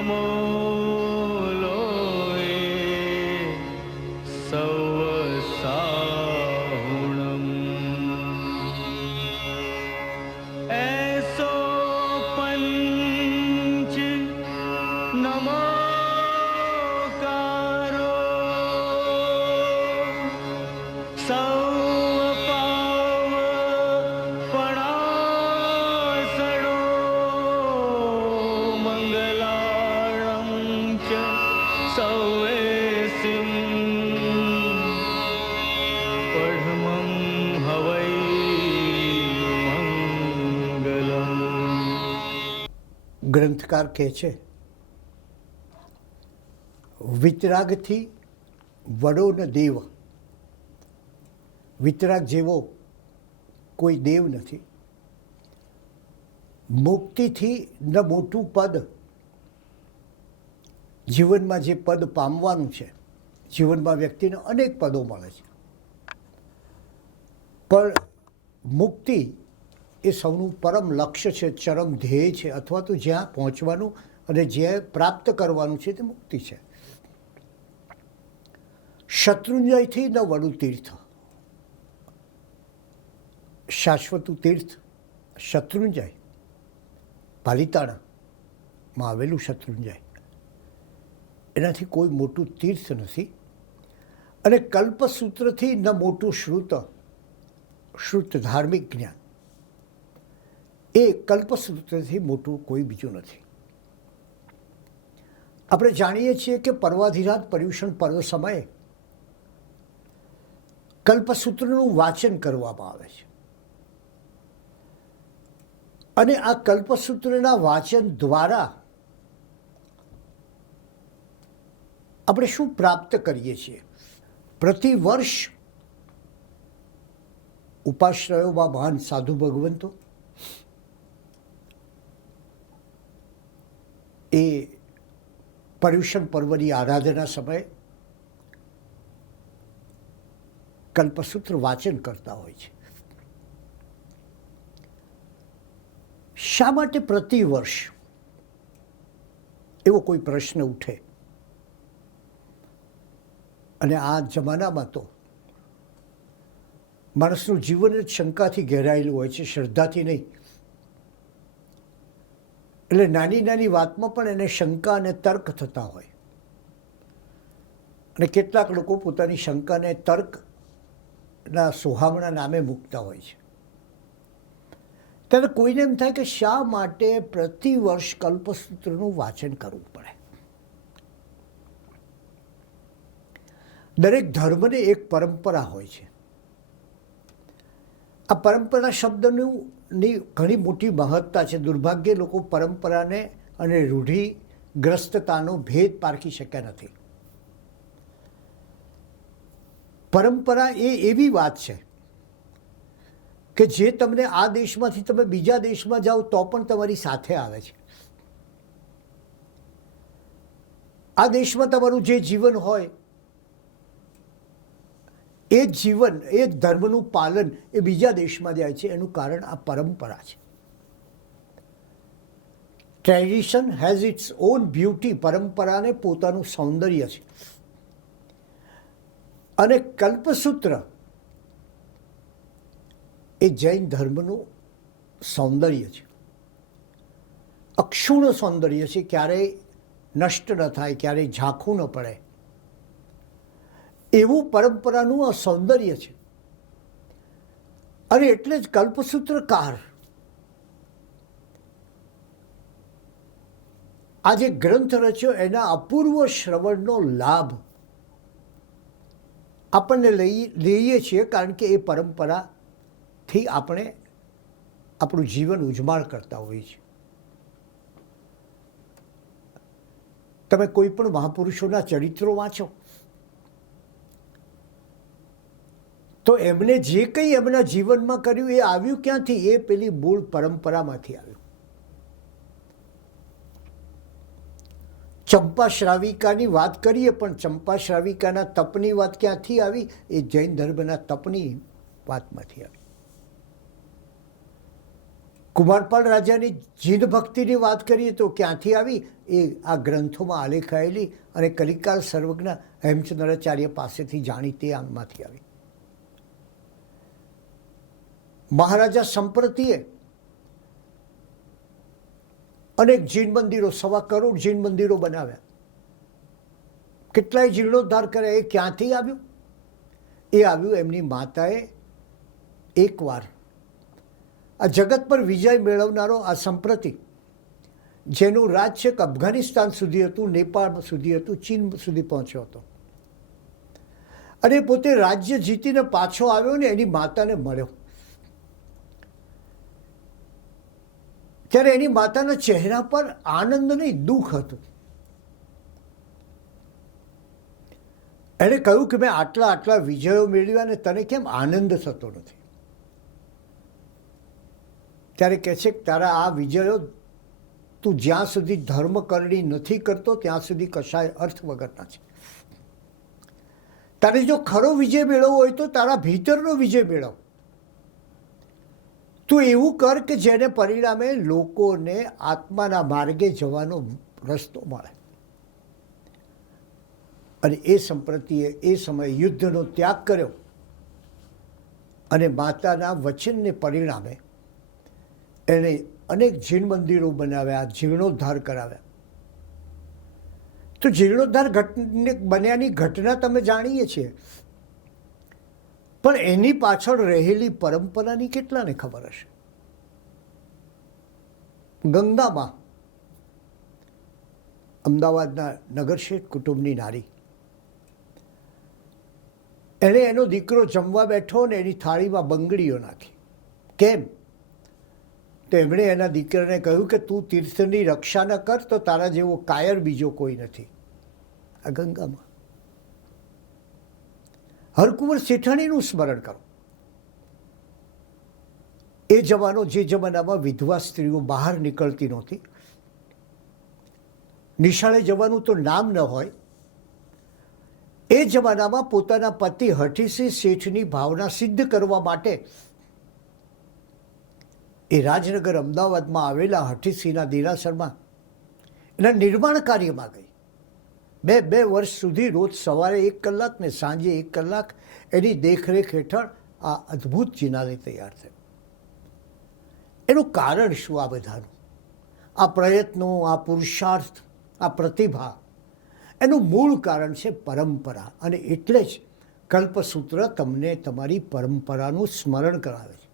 નમો લોય serve સાહુણમ એસો પંચ નમોકારો સૌ ગ્રંથકાર કહે છે, વિતરાગથી વડો ન દેવ. વિતરાગ જેવો કોઈ દેવ નથી. મુક્તિથી ન મોટું પદ. જીવનમાં જે પદ પામવાનું છે, જીવનમાં વ્યક્તિને અનેક પદો મળે છે, પણ મુક્તિ એ સૌનું પરમ લક્ષ્ય છે, ચરમ ધ્યેય છે, અથવા તો જ્યાં પહોંચવાનું અને જ્યાં પ્રાપ્ત કરવાનું છે તે મુક્તિ છે. શત્રુંજયથી ન વડું તીર્થ. શાશ્વતું તીર્થ શત્રુંજય, પાલિતાણામાં આવેલું શત્રુંજય, એનાથી કોઈ મોટું તીર્થ નથી. અને કલ્પસૂત્રથી ન મોટું શ્રુત. શ્રુત ધાર્મિક જ્ઞાન એ કલ્પસૂત્રથી મોટું કોઈ બીજું નથી. આપણે જાણીએ છીએ કે પર્વાધિરાજ પર્યુષણ પર્વ સમયે કલ્પસૂત્રનું વાચન કરવામાં આવે છે. અને આ કલ્પસૂત્રના વાચન દ્વારા આપણે શું પ્રાપ્ત કરીએ છીએ? પ્રતિ વર્ષ ઉપાશ્રયોમાં મહાન સાધુ ભગવંતો એ પર્યુષણ પર્વની આરાધના સમયે કલ્પસૂત્ર વાચન કરતા હોય છે. શા માટે પ્રતિ વર્ષ? એવો કોઈ પ્રશ્ન ઉઠે. અને આ જમાનામાં તો માણસનું જીવન જ શંકાથી ઘેરાયેલું હોય છે, શ્રદ્ધાથી નહીં. એટલે નાની નાની વાતમાં પણ એને શંકા અને તર્ક થતા હોય. અને કેટલાક લોકો પોતાની શંકાને તર્કના સોહામણા નામે મૂકતા હોય છે. ત્યારે કોઈને એમ થાય કે શા માટે પ્રતિ વર્ષ કલ્પસૂત્રનું વાચન કરવું પડે? દરેક ધર્મને એક પરંપરા હોય છે. આ પરંપરા શબ્દની ઘણી મોટી મહત્તા છે. દુર્ભાગ્યે લોકો પરંપરાને અને રૂઢિગ્રસ્તતાનો ભેદ પારખી શક્યા નથી. પરંપરા એ એવી વાત છે કે જે તમને આ દેશમાંથી તમે બીજા દેશમાં જાઓ તો પણ તમારી સાથે આવે છે. આ દેશમાં તમારું જે જીવન હોય એ જ જીવન, એ જ ધર્મનું પાલન એ બીજા દેશમાં જાય છે. એનું કારણ આ પરંપરા છે. Tradition has it's on beauty. પરંપરાને પોતાનું સૌંદર્ય છે. અને કલ્પસૂત્ર એ જૈન ધર્મનું સૌંદર્ય છે. અક્ષુણ્ણ સૌંદર્ય છે. ક્યારેય નષ્ટ ન થાય, ક્યારેય ઝાંખું ન પડે એવું પરંપરાનું આ સૌંદર્ય છે. અને એટલે જ કલ્પસૂત્રકાર આ જે ગ્રંથ રચ્યો એના અપૂર્વ શ્રવણનો લાભ આપણને લઈએ છીએ, કારણ કે એ પરંપરાથી આપણે આપણું જીવન ઉજ્જવળ કરતા હોઈએ છીએ. તમે કોઈ પણ મહાપુરુષોના ચરિત્રો વાંચો તો એમને જે કંઈ એમના જીવનમાં કર્યું એ આવ્યું ક્યાંથી? એ પેલી મૂળ પરંપરામાંથી આવ્યું. ચંપાશ્રાવિકાની વાત કરીએ, પણ ચંપાશ્રાવિકાના તપની વાત ક્યાંથી આવી? એ જૈન ધર્મના તપની વાતમાંથી આવી. કુમારપાળ રાજાની જીન ભક્તિની વાત કરીએ તો ક્યાંથી આવી? એ આ ગ્રંથોમાં આલેખાયેલી અને કલિકાલ સર્વજ્ઞ હેમચંદ્રાચાર્ય પાસેથી જાણીતી આમાંથી આવી. મહારાજા સંપ્રતિએ અનેક જીન મંદિરો, 1.25 કરોડ જીન મંદિરો બનાવ્યા. કેટલાય જીર્ણોદ્ધાર કર્યા. એ ક્યાંથી આવ્યું? એ આવ્યું એમની માતાએ એકવાર આ જગત પર વિજય મેળવનારો આ સંપ્રતિ, જેનું રાજ છેક અફઘાનિસ્તાન સુધી હતું, નેપાળ સુધી હતું, ચીન સુધી પહોંચ્યો હતો, અને પોતે રાજ્ય જીતીને પાછો આવ્યો ને એની માતાને મળ્યો. ત્યારે એની માતાના ચહેરા પર આનંદ નહીં, દુઃખ હતું. એણે કહ્યું કે મેં આટલા વિજયો મેળવ્યા ને તને કેમ આનંદ થતો નથી? ત્યારે કહે છે કે તારા આ વિજયો તું જ્યાં સુધી ધર્મ કરણી નથી કરતો ત્યાં સુધી કશાય અર્થ વગરના છે. તારે જો ખરો વિજય મેળવવો હોય તો તારા ભીતરનો વિજય મેળવ. તું એવું કર કે જેને પરિણામે લોકોને આત્માના માર્ગે જવાનો રસ્તો મળે. અને એ સંપ્રતિએ એ સમયે યુદ્ધનો ત્યાગ કર્યો અને માતાના વચનને પરિણામે એણે અનેક જીર્ણ મંદિરો બનાવ્યા, જીર્ણોદ્ધાર કરાવ્યા. તો જીર્ણોદ્ધાર બન્યાની ઘટના તમે જાણીએ છીએ, પણ એની પાછળ રહેલી પરંપરાની કેટલાને ખબર હશે? ગંગામાં, અમદાવાદના નગરશેઠ કુટુંબની નારી, એણે એનો દીકરો જમવા બેઠો ને એની થાળીમાં બંગડીઓ નાખી. કેમ? તો એમણે એના દીકરાને કહ્યું કે તું તીર્થની રક્ષા ન કર તો તારા જેવો કાયર બીજો કોઈ નથી આ ગંગામાં. હરકુંવર શેઠાણીનું સ્મરણ કરો. એ જમાનો, જે જમાનામાં વિધવા સ્ત્રીઓ બહાર નીકળતી નહોતી, નિશાળે જવાનું તો નામ ન હોય, એ જમાનામાં પોતાના પતિ હઠીસિંહ શેઠની ભાવના સિદ્ધ કરવા માટે એ રાજનગર અમદાવાદમાં આવેલા હઠીસિંહના દેરાસરમાં એના નિર્માણ કાર્યમાં ગઈ. બે વર્ષ સુધી રોજ સવારે 1 કલાક ને સાંજે 1 કલાક એની દેખરેખ હેઠળ આ અદ્ભુત જિનાલય તૈયાર થયું. એનું કારણ શું આ બધાનું? આ પ્રયત્નો, આ પુરુષાર્થ, આ પ્રતિભા, એનું મૂળ કારણ છે પરંપરા. અને એટલે જ કલ્પસૂત્ર તમને તમારી પરંપરાનું સ્મરણ કરાવે છે.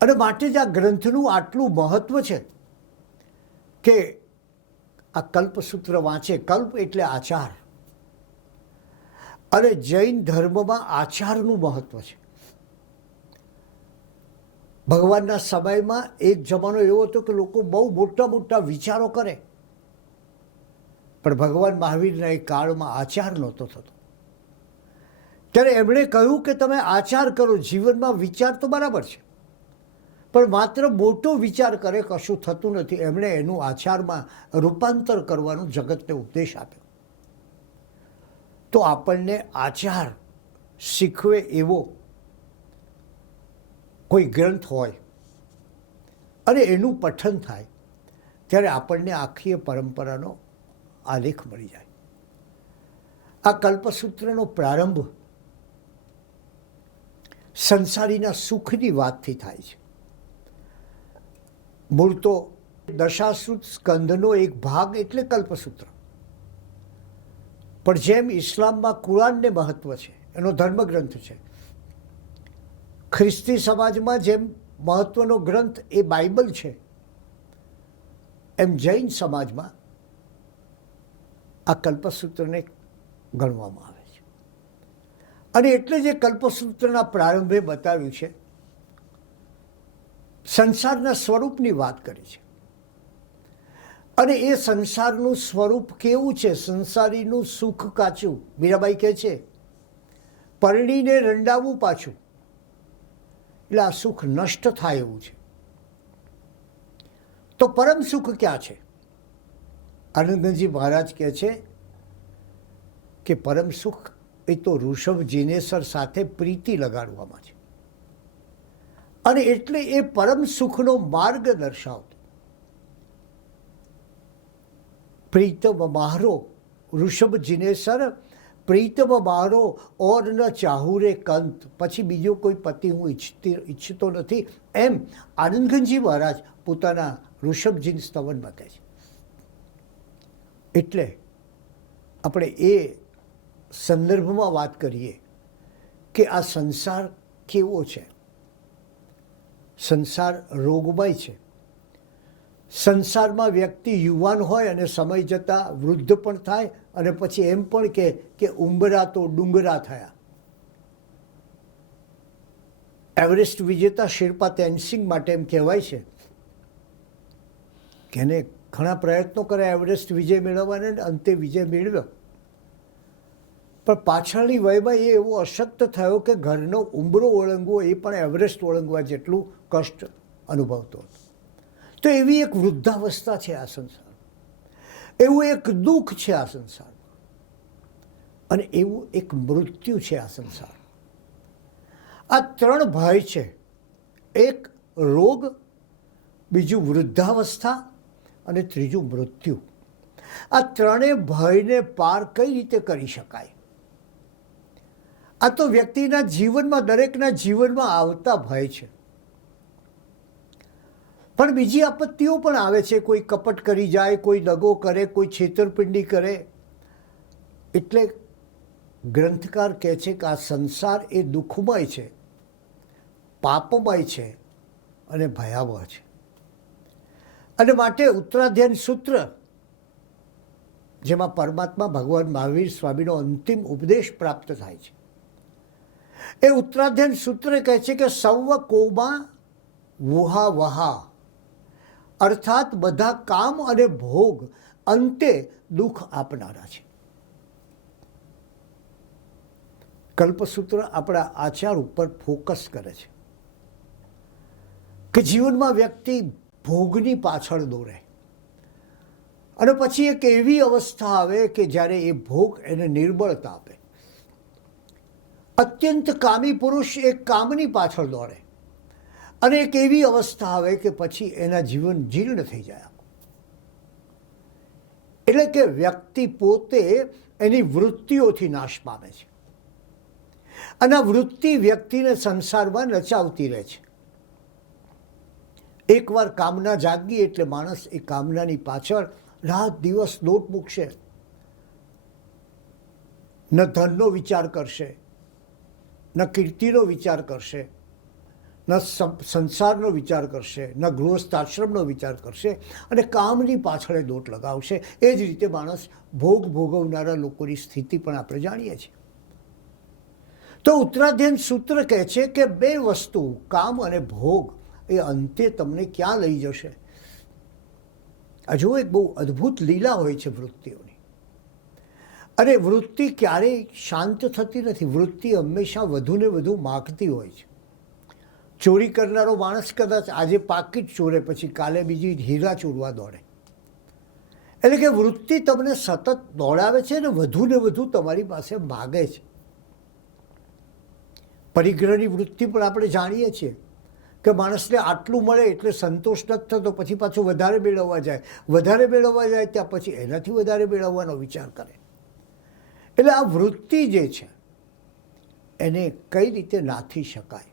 અને માટે જ આ ગ્રંથનું આટલું મહત્ત્વ છે કે આ કલ્પસૂત્ર વાંચે. કલ્પ એટલે આચાર, અને જૈન ધર્મમાં આચારનું મહત્ત્વ છે. ભગવાનના સમયમાં એક જમાનો એવો હતો કે લોકો બહુ મોટા મોટા વિચારો કરે, પણ ભગવાન મહાવીરના એ કાળમાં આચાર નહોતો થતો. ત્યારે એમણે કહ્યું કે તમે આચાર કરો. જીવનમાં વિચાર તો બરાબર છે, પણ માત્ર મોટો વિચાર કરે કશું થતું નથી. એમણે એનું આચારમાં રૂપાંતર કરવાનો જગતને ઉપદેશ આપ્યો. તો આપણને આચાર શીખવે એવો કોઈ ગ્રંથ હોય અને એનું પઠન થાય ત્યારે આપણને આખી પરંપરાનો આલેખ મળી જાય. આ કલ્પસૂત્રનો પ્રારંભ સંસારીના સુખની વાતથી થાય છે. મૂળ તો દશાશ્રુત સ્કંધનો એક ભાગ એટલે કલ્પસૂત્ર. પણ જેમ ઇસ્લામમાં કુરાનને મહત્વ છે, એનો ધર્મગ્રંથ છે, ખ્રિસ્તી સમાજમાં જેમ મહત્વનો ગ્રંથ એ બાઇબલ છે, એમ જૈન સમાજમાં આ કલ્પસૂત્રને ગણવામાં આવે છે. અને એટલે જ એ કલ્પસૂત્રના પ્રારંભે બતાવ્યું છે, સંસારના સ્વરૂપની વાત કરી છે. અને એ સંસારનું સ્વરૂપ કેવું છે? સંસારીનું સુખ કાચું. મીરાબાઈ કહે છે, પરણીને રંડાવું પાછું, એટલે આ સુખ નષ્ટ થાય એવું છે. તો પરમ સુખ ક્યાં છે? આનંદજી મહારાજ કહે છે કે પરમ સુખ એ તો ઋષભ જીનેસર સાથે પ્રીતિ લગાડવામાં છે. અને એટલે એ પરમ સુખનો માર્ગ દર્શાવતો. પ્રીતમ મારો ઋષભ જિનેસર, પ્રીતમ મારો ઓર ન ચાહુરે કંત. પછી બીજો કોઈ પતિ હું ઈચ્છતો નથી, એમ આનંદગંજી મહારાજ પોતાના ઋષભજીન સ્તવનમાં કહે છે. એટલે આપણે એ સંદર્ભમાં વાત કરીએ કે આ સંસાર કેવો છે. સંસાર રોગમય છે. સંસારમાં વ્યક્તિ યુવાન હોય અને સમય જતાં વૃદ્ધ પણ થાય અને પછી એમ પણ કે ઉંબરા તો ડુંગરા થયા. એવરેસ્ટ વિજેતા શિરપા તેનસિંગ માટે એમ કહેવાય છે કે એને ઘણા પ્રયત્નો કર્યા એવરેસ્ટ વિજય મેળવવાને, અંતે વિજય મેળવ્યો, પણ પાછળની વયમાં એ એવો અશક્ત થયો કે ઘરનો ઉંબરો ઓળંગવો એ પણ એવરેસ્ટ ઓળંગવા જેટલું કષ્ટ અનુભવતો હતો. તો એવી એક વૃદ્ધાવસ્થા છે આ સંસાર, એવું એક દુઃખ છે આ સંસારમાં, અને એવું એક મૃત્યુ છે આ સંસાર. આ ત્રણ ભય છે. એક રોગ, બીજું વૃદ્ધાવસ્થા અને ત્રીજું મૃત્યુ. આ ત્રણેય ભયને પાર કઈ રીતે કરી શકાય? આ તો વ્યક્તિના જીવનમાં, દરેકના જીવનમાં આવતા ભય છે. પણ બીજી આપત્તિઓ પણ આવે છે. કોઈ કપટ કરી જાય, કોઈ દગો કરે, કોઈ છેતરપિંડી કરે. એટલે ગ્રંથકાર કહે છે કે આ સંસાર એ દુઃખમય છે, પાપમય છે અને ભયાવહ છે. અને માટે ઉત્તરાધ્યાન સૂત્ર, જેમાં પરમાત્મા ભગવાન મહાવીર સ્વામીનો અંતિમ ઉપદેશ પ્રાપ્ત થાય છે, એ ઉત્તરાધ્યાન સૂત્ર કહે છે કે સૌવ કોમા વુહા વહા, અર્થાત બધા કામ અને ભોગ અંતે દુઃખ આપનારા છે. કલ્પસૂત્ર આપણા આચાર ઉપર ફોકસ કરે છે કે જીવનમાં વ્યક્તિ ભોગની પાછળ દોરે અને પછી એક એવી અવસ્થા આવે કે જ્યારે એ ભોગ એને નિર્બળતા આપે. અત્યંત કામી પુરુષ એક કામની પાછળ દોડે અને એક એવી અવસ્થા આવે કે પછી એના જીવન જીર્ણ થઈ જાય. એટલે કે વ્યક્તિ પોતે એની વૃત્તિઓથી નાશ પામે છે અને આ વૃત્તિ વ્યક્તિને સંસારમાં નચાવતી રહે છે. એકવાર કામના જાગી એટલે માણસ એ કામનાની પાછળ રાત દિવસ દોટ મૂકશે. ન ધનનો વિચાર કરશે, ન કીર્તિનો વિચાર કરશે, ન સંસારનો વિચાર કરશે, ન ગૃહસ્થાશ્રમનો વિચાર કરશે અને કામની પાછળ દોટ લગાવશે. એ જ રીતે માણસ ભોગ ભોગવનારા લોકોની સ્થિતિ પણ આપણે જાણીએ છીએ. તો ઉત્તરાધ્યાન સૂત્ર કહે છે કે બે વસ્તુ, કામ અને ભોગ, એ અંતે તમને ક્યાં લઈ જશે? આ જો એક બહુ અદ્ભુત લીલા હોય છે વૃત્તિઓની. અને વૃત્તિ ક્યારેય શાંત થતી નથી. વૃત્તિ હંમેશા વધુને વધુ માગતી હોય છે. ચોરી કરનારો માણસ કદાચ આજે પાકીટ ચોરે, પછી કાલે બીજી હીરા ચોરવા દોડે. એટલે કે વૃત્તિ તમને સતત દોડાવે છે અને વધુને વધુ તમારી પાસે માગે છે. પરિગ્રહની વૃત્તિ પણ આપણે જાણીએ છીએ કે માણસને આટલું મળે એટલે સંતોષ નથી થતો, પછી પાછું વધારે મેળવવા જાય, વધારે મેળવવા જાય ત્યાં પછી એનાથી વધારે મેળવવાનો વિચાર કરે. એટલે આ વૃત્તિ જે છે એને કઈ રીતે નાથી શકાય?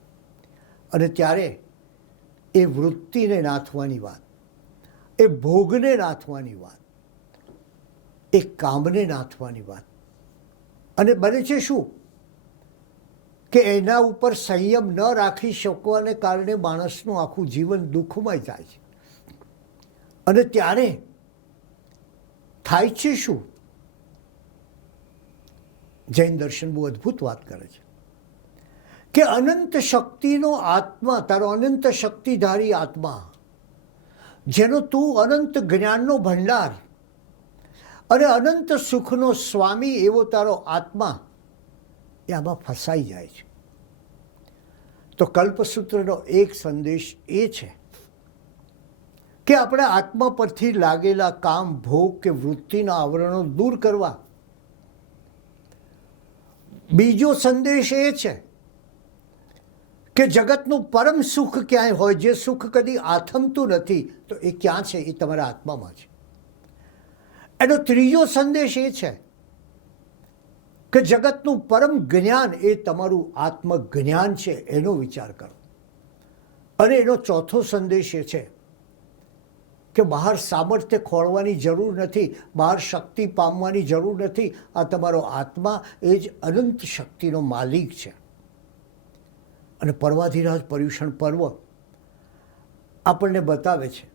અને ત્યારે એ વૃત્તિને નાથવાની વાત, એ ભોગને નાથવાની વાત, એ કામને નાથવાની વાત. અને બને છે શું કે એના ઉપર સંયમ ન રાખી શકવાને કારણે માણસનું આખું જીવન દુઃખમય જાય છે. અને ત્યારે થાય છે શું? જૈન દર્શન બહુ અદ્ભુત વાત કરે છે કે અનંત શક્તિનો આત્મા, તારો અનંત શક્તિધારી આત્મા, જેનો તું અનંત જ્ઞાનનો ભંડાર અને અનંત સુખનો સ્વામી એવો તારો આત્મા, એ આમાં ફસાઈ જાય છે. તો કલ્પસૂત્રનો એક સંદેશ એ છે કે આપણા આત્મા પરથી લાગેલા કામ, ભોગ કે વૃત્તિના આવરણો દૂર કરવા. બીજો સંદેશ એ છે કે જગતનું પરમ સુખ ક્યાંય હોય, જે સુખ કદી આથમતું નથી, તો એ ક્યાં છે? એ તમારા આત્મામાં છે. એનો ત્રીજો સંદેશ એ છે કે જગતનું પરમ જ્ઞાન એ તમારું આત્મજ્ઞાન છે, એનો વિચાર કરો. અને એનો ચોથો સંદેશ એ છે કે બહાર સામર્થ્ય ખોળવાની જરૂર નથી, બહાર શક્તિ પામવાની જરૂર નથી. આ તમારો આત્મા એ જ અનંત શક્તિનો માલિક છે. અને પર્વાધિરાજ પર્યુષણ પર્વ આપણને બતાવે છે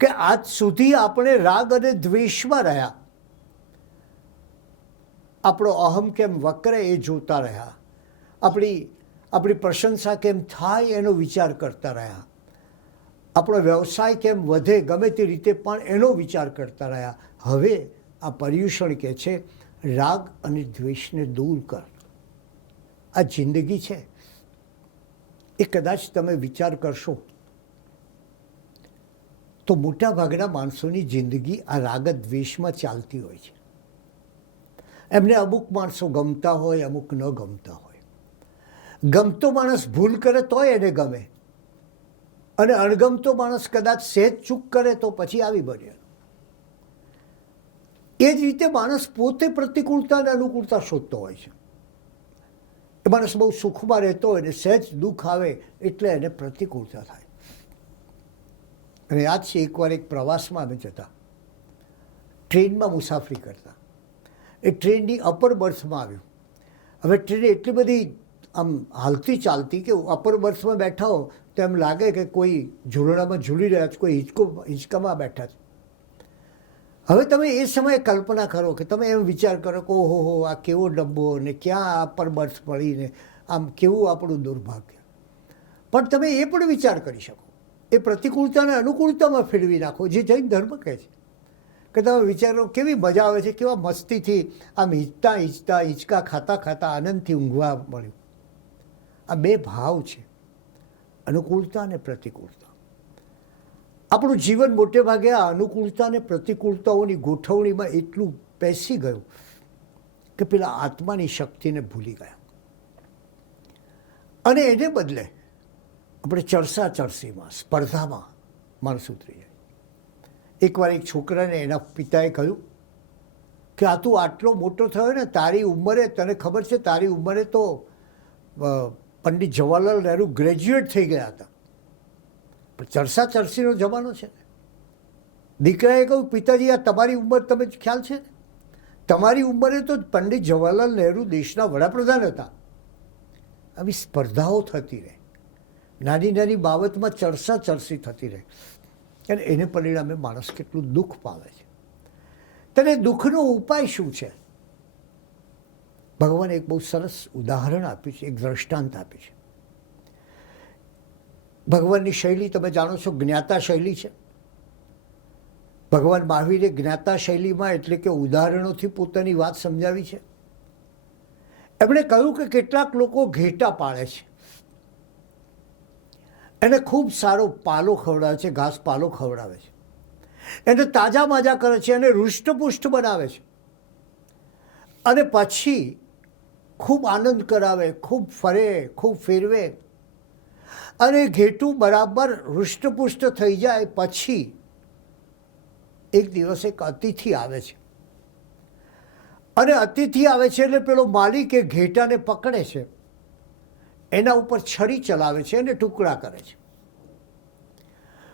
કે આજ સુધી આપણે રાગ અને દ્વેષમાં રહ્યા, આપણો અહમ કેમ વકરે એ જોતા રહ્યા, આપણી પ્રશંસા કેમ થાય એનો વિચાર કરતા રહ્યા, આપણો વ્યવસાય કેમ વધે ગમે તે રીતે પણ એનો વિચાર કરતા રહ્યા. હવે આ પર્યુષણ કહે છે રાગ અને દ્વેષને દૂર કર. આ જિંદગી છે એ કદાચ તમે વિચાર કરશો તો મોટા ભાગના માણસોની જિંદગી આ રાગ દ્વેષમાં ચાલતી હોય છે. એમને અમુક માણસો ગમતા હોય, અમુક ન ગમતા હોય. ગમતો માણસ ભૂલ કરે તોય એને ગમે, અને અણગમતો માણસ કદાચ સહેજ ચૂક કરે તો પછી આવી બને. એ જ રીતે માણસ પોતે પ્રતિકૂળતા અને અનુકૂળતા શોધતો હોય છે. એ માણસ બહુ સુખમાં રહેતો હોય ને સહેજ દુઃખ આવે એટલે એને પ્રતિકૂળતા થાય. અને યાદ છે એકવાર એક પ્રવાસમાં અમે જતા, ટ્રેનમાં મુસાફરી કરતા. એ ટ્રેનની અપર બર્થમાં આવ્યું. હવે ટ્રેન એટલી બધી આમ હાલતી ચાલતી કે અપર બર્થમાં બેઠા હો તો એમ લાગે કે કોઈ ઝૂલણામાં ઝૂલી રહ્યા છે, કોઈ હિંચકામાં બેઠા છે. હવે તમે એ સમયે કલ્પના કરો કે તમે એમ વિચાર કરો કે ઓહો હો આ કેવો ડબ્બો ને ક્યાં અપર બર્થ મળીને આમ કેવું આપણું દુર્ભાગ્ય. પણ તમે એ પણ વિચાર કરી શકો, એ પ્રતિકૂળતાને અનુકૂળતામાં ફેરવી નાખો, જે જૈન ધર્મ કહે છે કે તમે વિચારો કેવી મજા આવે છે, કેવા મસ્તીથી આમ હિંચકા ખાતા ખાતા આનંદથી ઊંઘવા મળ્યું. આ બે ભાવ છે, અનુકૂળતા અને પ્રતિકૂળતા. આપણું જીવન મોટે ભાગે આ અનુકૂળતા અને પ્રતિકૂળતાઓની ગોઠવણીમાં એટલું પેસી ગયું કે પેલા આત્માની શક્તિને ભૂલી ગયા. અને એને બદલે આપણે ચરસાચરસીમાં, સ્પર્ધામાં માણસ ઉતરી જાય. એકવાર એક છોકરાને એના પિતાએ કહ્યું કે આ તું આટલો મોટો થયો ને, તારી ઉંમરે, તને ખબર છે તારી ઉંમરે તો પંડિત જવાહરલાલ નહેરુ ગ્રેજ્યુએટ થઈ ગયા હતા. પણ ચરસાચરસીનો જમાનો છે ને. દીકરાએ કહ્યું પિતાજી આ તમારી ઉંમર તમે ખ્યાલ છે ને, તમારી ઉંમરે તો પંડિત જવાહરલાલ નહેરુ દેશના વડાપ્રધાન હતા. આવી સ્પર્ધાઓ થતી રહે, નાની નાની બાબતમાં ચરસાચરસી થતી રહે, અને એને પરિણામે માણસ કેટલું દુઃખ પામે છે. તેને દુઃખનો ઉપાય શું છે? ભગવાને એક બહુ સરસ ઉદાહરણ આપ્યું છે, એક દ્રષ્ટાંત આપ્યું છે. ભગવાનની શૈલી તમે જાણો છો, જ્ઞાતા શૈલી છે. ભગવાન મહાવીરે જ્ઞાતા શૈલીમાં એટલે કે ઉદાહરણોથી પોતાની વાત સમજાવી છે. એમણે કહ્યું કે કેટલાક લોકો ઘેટા પાળે છે, એને ખૂબ સારો પાલો ખવડાવે છે, ઘાસ પાલો ખવડાવે છે, એને તાજા માજા કરે છે, એને હૃષ્ટપુષ્ટ બનાવે છે, અને પછી ખૂબ આનંદ કરાવે, ખૂબ ફરે, ખૂબ ફેરવે. અને ઘેટું બરાબર હૃષ્ટપુષ્ટ થઈ જાય પછી એક દિવસ એક અતિથિ આવે છે. અને અતિથિ આવે છે એટલે પેલો માલિક એ ઘેટાને પકડે છે, એના ઉપર છરી ચલાવે છે અને ટુકડા કરે છે.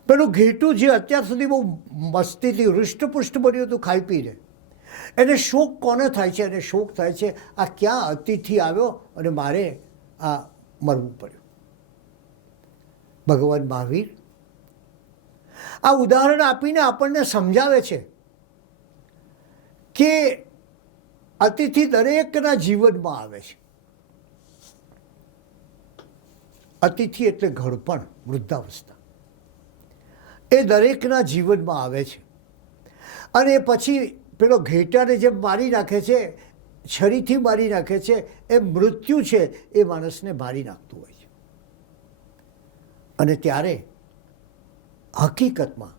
પેલું ઘેટું જે અત્યાર સુધી બહુ મસ્તીથી હૃષ્ટપુષ્ટ બન્યું હતું ખાઈ પીને, એને શોક કોને થાય છે? એને શોક થાય છે આ ક્યાં અતિથિ આવ્યો અને મારે આ મરવું પડ્યું. ભગવાન મહાવીર આ ઉદાહરણ આપીને આપણને સમજાવે છે કે અતિથિ દરેકના જીવનમાં આવે છે. અતિથિ એટલે ઘડપણ, વૃદ્ધાવસ્થા, એ દરેકના જીવનમાં આવે છે. અને પછી પેલો ઘેટાને જેમ મારી નાખે છે, છરીથી મારી નાખે છે, એ મૃત્યુ છે એ માણસને મારી નાખતું હોય છે. અને ત્યારે હકીકતમાં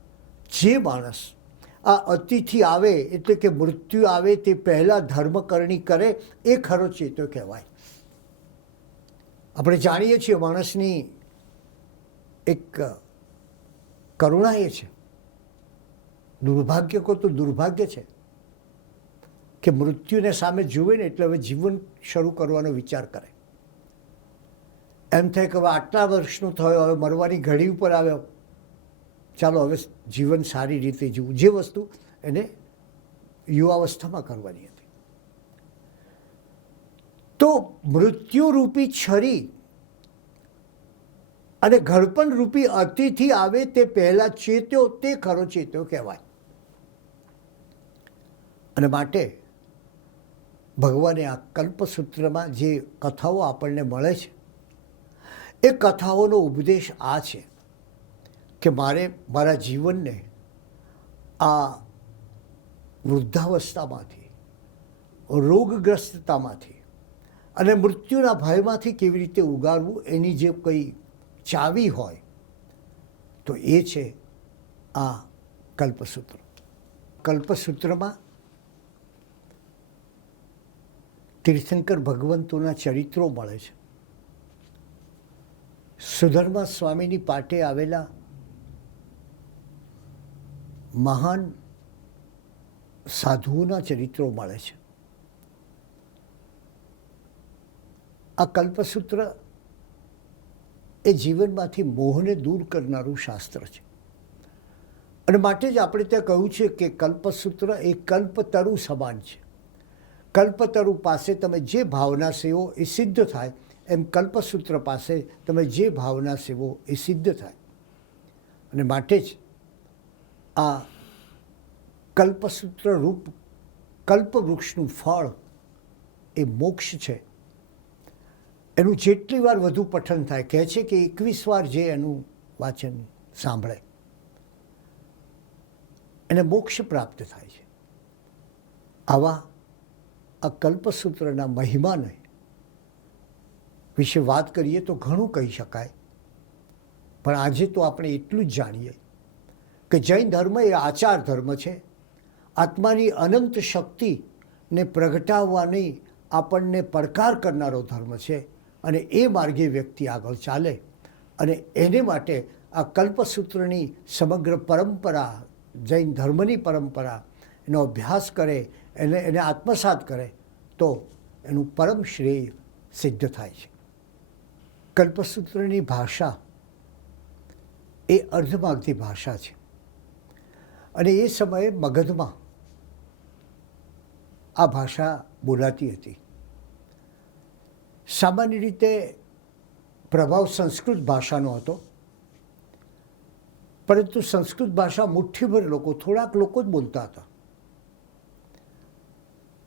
જે માણસ આ અતિથિ આવે એટલે કે મૃત્યુ આવે તે પહેલાં ધર્મકરણી કરે એ ખરો ચેતો કહેવાય. આપણે જાણીએ છીએ માણસની એક કરુણા એ છે, દુર્ભાગ્ય કહો તો દુર્ભાગ્ય છે કે મૃત્યુને સામે જુએ ને એટલે હવે જીવન શરૂ કરવાનો વિચાર કરે. એમ થાય કે હવે આટલા વર્ષનો થયો, હવે મરવાની ઘડી ઉપર આવ્યો, ચાલો હવે જીવન સારી રીતે જીવવું, જે વસ્તુ એને યુવાવસ્થામાં કરવાની હતી. તો મૃત્યુરૂપી છરી અને ઘડપણ રૂપી અતિથિ આવે તે પહેલા ચેત્યો તે ખરો ચેત્યો કહેવાય. અને માટે ભગવાને આ કલ્પસૂત્રમાં જે કથાઓ આપણને મળે છે એ કથાઓનો ઉપદેશ આ છે કે મારે મારા જીવનને આ વૃદ્ધાવસ્થામાંથી, રોગગ્રસ્તતામાંથી અને મૃત્યુના ભયમાંથી કેવી રીતે ઉગારવું, એની જે કંઈ ચાવી હોય તો એ છે આ કલ્પસૂત્ર. કલ્પસૂત્રમાં તીર્થંકર ભગવંતોના ચરિત્રો મળે છે. સુધર્મા સ્વામીની પાટે આવેલા મહાન સાધુઓના ચરિત્રો મળે છે. આ કલ્પસૂત્ર એ જીવનમાંથી મોહને દૂર કરનારું શાસ્ત્ર છે. અને માટે જ આપણે ત્યાં કહ્યું છે કે કલ્પસૂત્ર એ કલ્પતરુ સમાન છે. કલ્પતરુ પાસે તમે જે ભાવના સેવો એ સિદ્ધ થાય, એમ કલ્પસૂત્ર પાસે તમે જે ભાવના સેવો એ સિદ્ધ થાય. અને માટે જ આ કલ્પસૂત્ર રૂપ કલ્પવૃક્ષનું ફળ એ મોક્ષ છે. એનું જેટલી વાર વધુ પઠન થાય, કહે છે કે 21 વાર જે એનું વાચન સાંભળે એને મોક્ષ પ્રાપ્ત થાય છે. આવા આ કલ્પસૂત્રના મહિમાને વિશે વાત કરીએ તો ઘણું કહી શકાય, પણ આજે તો આપણે એટલું જ જાણીએ કે જૈન ધર્મ એ આચાર ધર્મ છે. આત્માની અનંત શક્તિને પ્રગટાવવાની આપણને પડકાર કરનારો ધર્મ છે. અને એ માર્ગે વ્યક્તિ આગળ ચાલે અને એને માટે આ કલ્પસૂત્રની સમગ્ર પરંપરા, જૈન ધર્મની પરંપરા, એનો અભ્યાસ કરે, એને આત્મસાત કરે તો એનું પરમ શ્રેય સિદ્ધ થાય છે. કલ્પસૂત્રની ભાષા એ અર્ધમાગધી ભાષા છે. અને એ સમયે મગધમાં આ ભાષા બોલાતી હતી. સામાન્ય રીતે પ્રભાવ સંસ્કૃત ભાષાનો હતો, પરંતુ સંસ્કૃત ભાષા મુઠ્ઠીભર લોકો, થોડાક લોકો જ બોલતા હતા.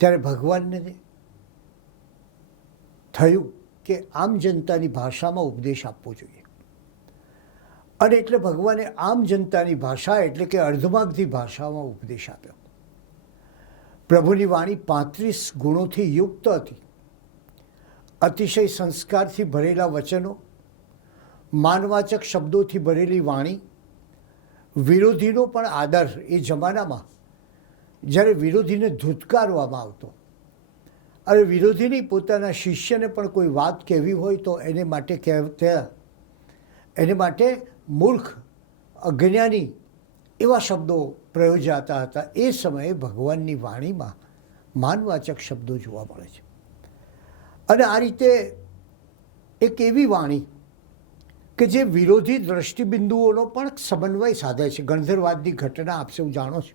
ત્યારે ભગવાનને થયું કે આમ જનતાની ભાષામાં ઉપદેશ આપવો જોઈએ. અને એટલે ભગવાને આમ જનતાની ભાષા એટલે કે અર્ધમાગધી ભાષામાં ઉપદેશ આપ્યો. પ્રભુની વાણી 35 ગુણોથી યુક્ત હતી. અતિશય સંસ્કારથી ભરેલા વચનો, માનવાચક શબ્દોથી ભરેલી વાણી, વિરોધીનો પણ આદર. એ જમાનામાં જ્યારે વિરોધીને ધૂતકારવામાં આવતો અને વિરોધીની પોતાના શિષ્યને પણ કોઈ વાત કહેવી હોય તો એને માટે મૂર્ખ, અજ્ઞાની એવા શબ્દો પ્રયોજાતા હતા. એ સમયે ભગવાનની વાણીમાં માનવાચક શબ્દો જોવા મળે છે. અને આ રીતે એક એવી વાણી કે જે વિરોધી દ્રષ્ટિબિંદુઓનો પણ સમન્વય સાધે છે. ગણધરવાદની ઘટના આપ સૌ જાણો છો.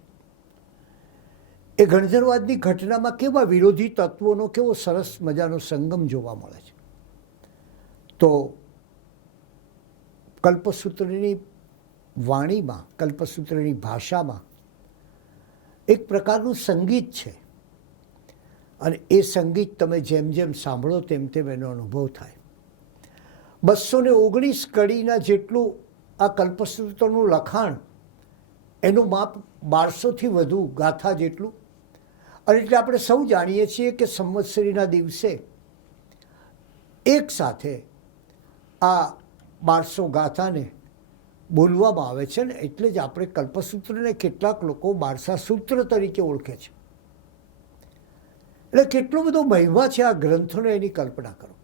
એ ગણધરવાદની ઘટનામાં કેવા વિરોધી તત્વોનો કેવો સરસ મજાનો સંગમ જોવા મળે છે. તો કલ્પસૂત્રની વાણીમાં, કલ્પસૂત્રની ભાષામાં એક પ્રકારનું સંગીત છે. અને એ સંગીત તમે જેમ જેમ સાંભળો તેમ તેમ એનો અનુભવ થાય. 219 કડીના જેટલું આ કલ્પસૂત્રનું લખાણ, એનું માપ 1200થી વધુ ગાથા જેટલું. અને એટલે આપણે સૌ જાણીએ છીએ કે સંવત્સરીના દિવસે એક સાથે આ 1200 ગાથાને બોલવામાં આવે છે. ને એટલે જ આપણે કલ્પસૂત્રને કેટલાક લોકો 12 સૂત્ર તરીકે ઓળખે છે. એટલે કેટલો બધો મહિમા છે આ ગ્રંથોને, એની કલ્પના કરો.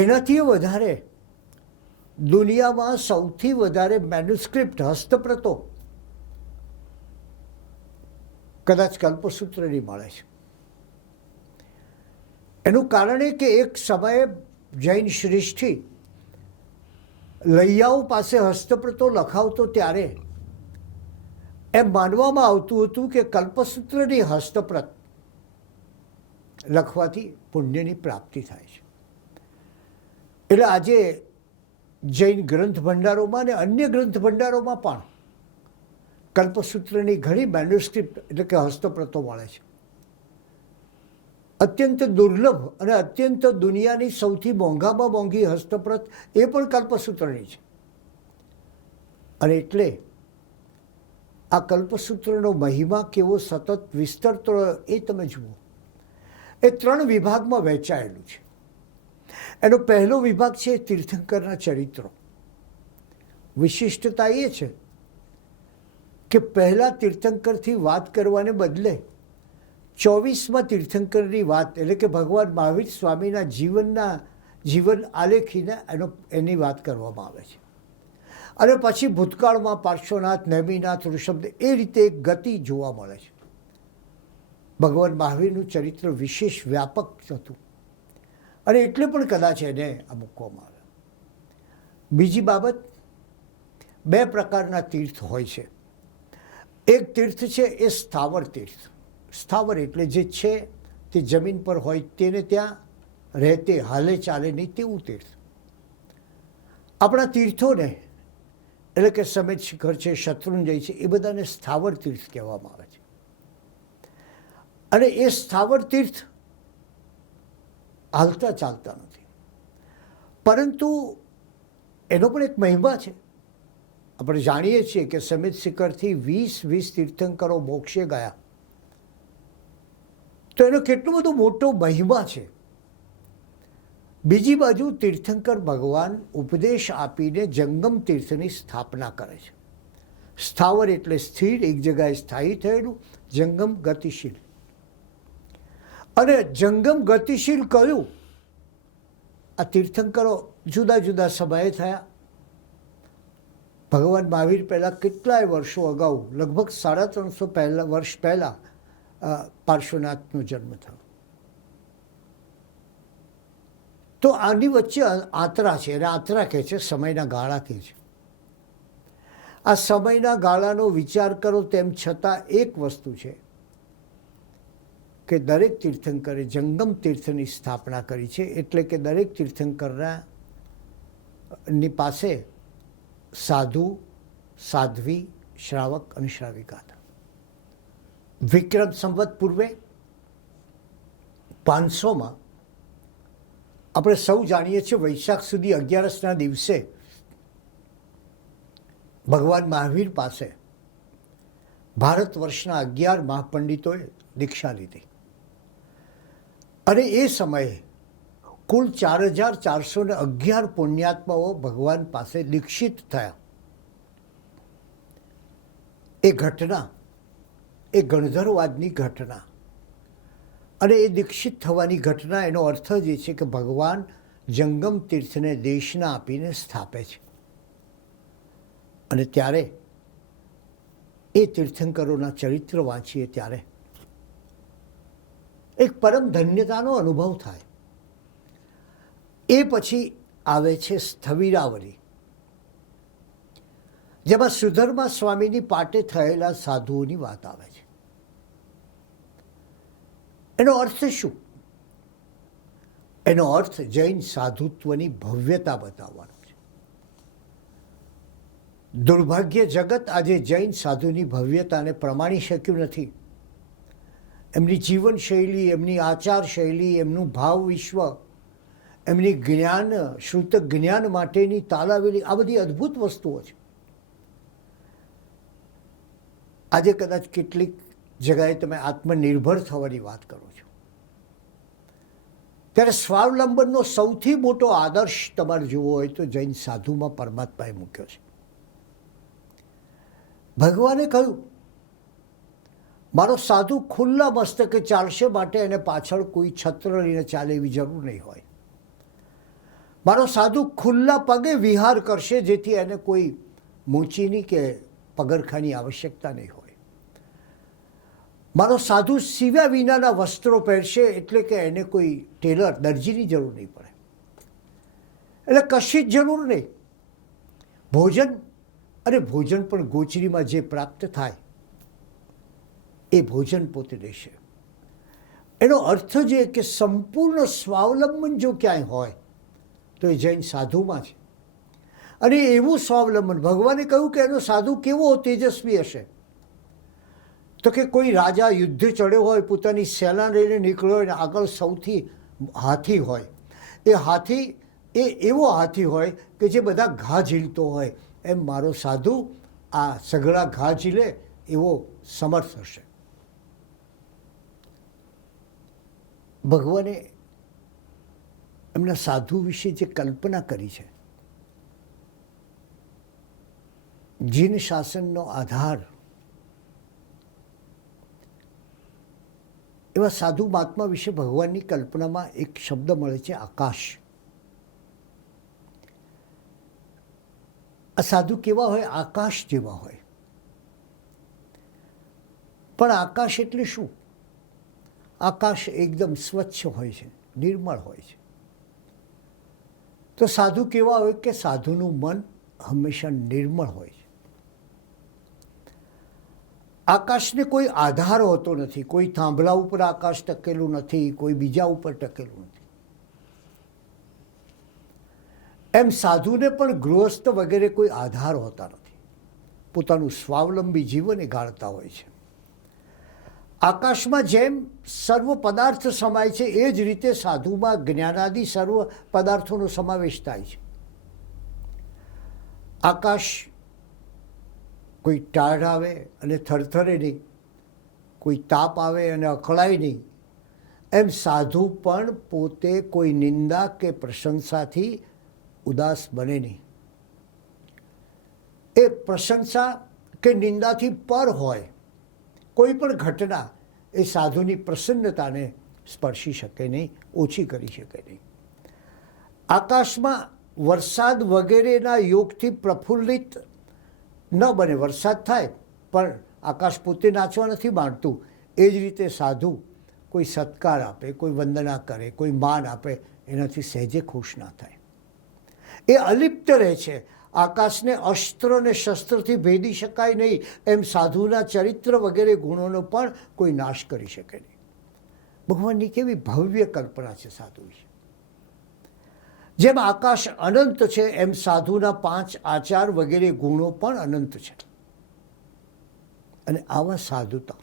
એનાથી વધારે દુનિયામાં સૌથી વધારે મેન્યુસ્ક્રિપ્ટ હસ્તપ્રતો કદાચ કલ્પસૂત્રની મળે છે. એનું કારણ એ કે એક સમયે જૈન શ્રેષ્ઠી લૈયાઓ પાસે હસ્તપ્રતો લખાવતો ત્યારે એમ માનવામાં આવતું હતું કે કલ્પસૂત્રની હસ્તપ્રત લખવાથી પુણ્યની પ્રાપ્તિ થાય છે. એટલે આજે જૈન ગ્રંથ ભંડારોમાં અને અન્ય ગ્રંથ ભંડારોમાં પણ કલ્પસૂત્રની ઘણી મેન્યુસ્ક્રિપ્ટ એટલે કે હસ્તપ્રતો મળે છે. અત્યંત દુર્લભ અને અત્યંત દુનિયાની સૌથી મોંઘામાં મોંઘી હસ્તપ્રત એ પણ કલ્પસૂત્રની છે. અને એટલે આ કલ્પસૂત્રનો મહિમા કેવો સતત વિસ્તરતો એ તમે જુઓ. એ 3 વિભાગમાં વહેંચાયેલું છે. એનો પહેલો વિભાગ છે તીર્થંકરના ચરિત્રો. વિશિષ્ટતા એ છે કે પહેલા તીર્થંકરથી વાત કરવાને બદલે 24માં તીર્થંકરની વાત એટલે કે ભગવાન મહાવીર સ્વામીના જીવન આલેખીને એની વાત કરવામાં આવે છે. અને પછી ભૂતકાળમાં પાર્શ્વનાથ, નેમિનાથ, ઋષભદેવ એ રીતે એક ગતિ જોવા મળે છે. ભગવાન મહાવીરનું ચરિત્ર વિશેષ વ્યાપક હતું અને એટલે પણ કદાચ એને આ મૂકવામાં આવે. બીજી બાબત, 2 પ્રકારના તીર્થ હોય છે. એક તીર્થ છે એ સ્થાવર તીર્થ. સ્થાવર એટલે જે છે તે જમીન પર હોય, તેને ત્યાં રહેતે હાલે ચાલે નહીં તેવું તીર્થ. આપણા તીર્થોને એટલે કે સમેત શિખર છે, શત્રુંજય છે, એ બધાને સ્થાવર તીર્થ કહેવામાં આવે છે. અને એ સ્થાવર તીર્થ હાલતા ચાલતા નથી, પરંતુ એનો પણ એક મહિમા છે. આપણે જાણીએ છીએ કે સમેત શિખરથી 20 તીર્થંકરો મોક્ષે ગયા, તો એનો કેટલો બધો મોટો મહિમા છે. બીજી બાજુ તીર્થંકર ભગવાન ઉપદેશ આપીને જંગમ તીર્થની સ્થાપના કરે છે. સ્થાવર એટલે સ્થિર, એક જગ્યાએ સ્થાયી થયેલું, જંગમ ગતિશીલ. અને જંગમ ગતિશીલ કયું? આ તીર્થંકરો જુદા જુદા સમયે થયા. ભગવાન મહાવીર પહેલાં કેટલાય વર્ષો અગાઉ, લગભગ 350 વર્ષ પહેલાં પાર્શ્વનાથનો જન્મ થયો. તો આની વચ્ચે આંતરા છે, અને આંતરા કહે છે, સમયના ગાળા કહે છે. આ સમયના ગાળાનો વિચાર કરો તેમ છતાં એક વસ્તુ છે કે દરેક તીર્થંકરે જંગમ તીર્થની સ્થાપના કરી છે. એટલે કે દરેક તીર્થંકરની પાસે સાધુ, સાધ્વી, શ્રાવક અને શ્રાવિકા હતા. વિક્રમ સંવત પૂર્વે 500માં આપણે સૌ જાણીએ છીએ વૈશાખ સુધી 11ના દિવસે ભગવાન મહાવીર પાસે ભારત વર્ષના 11 મહાપંડિતોએ દીક્ષા લીધી. અને એ સમયે કુલ 4411 પુણ્યાત્માઓ ભગવાન પાસે દીક્ષિત થયા. એ ઘટના, એ ગણધરવાદની ઘટના અને એ દીક્ષિત થવાની ઘટના, એનો અર્થ જ એ છે કે ભગવાન જંગમ તીર્થને દેશના આપીને સ્થાપે છે. અને ત્યારે એ તીર્થંકરોના ચરિત્ર વાંચીએ ત્યારે એક પરમ ધન્યતાનો અનુભવ થાય. એ પછી આવે છે સ્થવિરાવલી, જેમાં સુધર્મા સ્વામીની પાટે થયેલા સાધુઓની વાત આવે છે. એનો અર્થ શું? એનો અર્થ જૈન સાધુત્વની ભવ્યતા બતાવવાનો છે. દુર્ભાગ્ય જગત આજે જૈન સાધુની ભવ્યતાને પ્રમાણી શક્યું નથી. એમની જીવનશૈલી, એમની આચાર શૈલી, એમનું ભાવ વિશ્વ, એમની જ્ઞાન, શ્રુત જ્ઞાન માટેની તાલાવેલી, આ બધી અદ્ભુત વસ્તુઓ છે. આજે કદાચ કેટલીક જગાએ તમે આત્મનિર્ભર થવાની વાત કરો છો, ત્યારે સ્વાવલંબનનો સૌથી મોટો આદર્શ તમારે જોવો હોય તો જૈન સાધુમાં પરમાત્માએ મૂક્યો છે. ભગવાને કહ્યું, મારો સાધુ ખુલ્લા મસ્તકે ચાલશે, માટે એને પાછળ કોઈ છત્ર લઈને ચાલે એવી જરૂર નહીં હોય. મારો સાધુ ખુલ્લા પગે વિહાર કરશે, જેથી એને કોઈ મૂંચીની કે પગરખાની આવશ્યકતા નહીં હોય. મારો સાધુ સીવ્યા વિનાના વસ્ત્રો પહેરશે, એટલે કે એને કોઈ ટેલર દરજીની જરૂર નહીં પડે. એટલે કશી જ જરૂર નહીં. ભોજન, અને ભોજન પણ ગોચરીમાં જે પ્રાપ્ત થાય એ ભોજન પોતે દેશે. એનો અર્થ જે કે સંપૂર્ણ સ્વાવલંબન જો ક્યાંય હોય તો એ જૈન સાધુમાં છે. અને એવું સ્વાવલંબન ભગવાને કહ્યું કે એનો સાધુ કેવો તેજસ્વી હશે, તો કે કોઈ રાજા યુદ્ધ ચડ્યો હોય, પોતાની સેના લઈને નીકળ્યો હોય, આગળ સૌથી હાથી હોય. એ હાથી એ એવો હાથી હોય કે જે બધા ઘા ઝીલતો હોય. એમ મારો સાધુ આ સઘળા ઘા ઝીલે એવો સમર્થ હશે. ભગવાને એમના સાધુ વિશે જે કલ્પના કરી છે, જીન શાસનનો આધાર એવા સાધુ મહાત્મા વિશે ભગવાનની કલ્પનામાં એક શબ્દ મળે છે, આકાશ. આ સાધુ કેવા હોય? આકાશ જેવા હોય. પણ આકાશ એટલે શું? આકાશ એકદમ સ્વચ્છ હોય છે, નિર્મળ હોય છે. તો સાધુ કેવા હોય કે સાધુનું મન હંમેશા નિર્મળ હોય છે. આકાશને કોઈ આધાર હોતો નથી. કોઈ થાંભલા ઉપર આકાશ ટકેલું નથી, કોઈ બીજા ઉપર ટકેલું નથી. એમ સાધુને પણ ગૃહસ્થ વગેરે કોઈ આધાર હોતા નથી. પોતાનું સ્વાવલંબી જીવન એ ગાળતા હોય છે. આકાશમાં જેમ સર્વ પદાર્થ સમાય છે, એ જ રીતે સાધુમાં જ્ઞાનાદિ સર્વ પદાર્થોનો સમાવેશ થાય છે. આકાશ કોઈ ટાઢ આવે અને થરથરે નહીં, કોઈ તાપ આવે અને અકળાય નહીં. એમ સાધુ પણ પોતે કોઈ નિંદા કે પ્રશંસાથી ઉદાસ બને નહીં. એ પ્રશંસા કે નિંદાથી પર હોય. કોઈ પણ ઘટના એ સાધુની પ્રસન્નતાને સ્પર્શી શકે નહીં, ઓછી કરી શકે નહીં. આકાશમાં વરસાદ વગેરેના યોગથી પ્રફુલ્લિત ન બને. વરસાદ થાય પણ આકાશ પોતે નાચવા નથી માંડતું. એ જ રીતે સાધુ કોઈ સત્કાર આપે, કોઈ વંદના કરે, કોઈ માન આપે, એનાથી સહેજે ખુશ ના થાય. એ અલિપ્ત રહે છે. આકાશને અસ્ત્ર અને શસ્ત્રથી ભેદી શકાય નહીં, એમ સાધુના ચરિત્ર વગેરે ગુણોનો પણ કોઈ નાશ કરી શકે નહીં. ભગવાનની કેવી ભવ્ય કલ્પના છે સાધુ વિશે. જેમ આકાશ અનંત છે, એમ સાધુના 5 આચાર વગેરે ગુણો પણ અનંત છે. અને આવા સાધુતા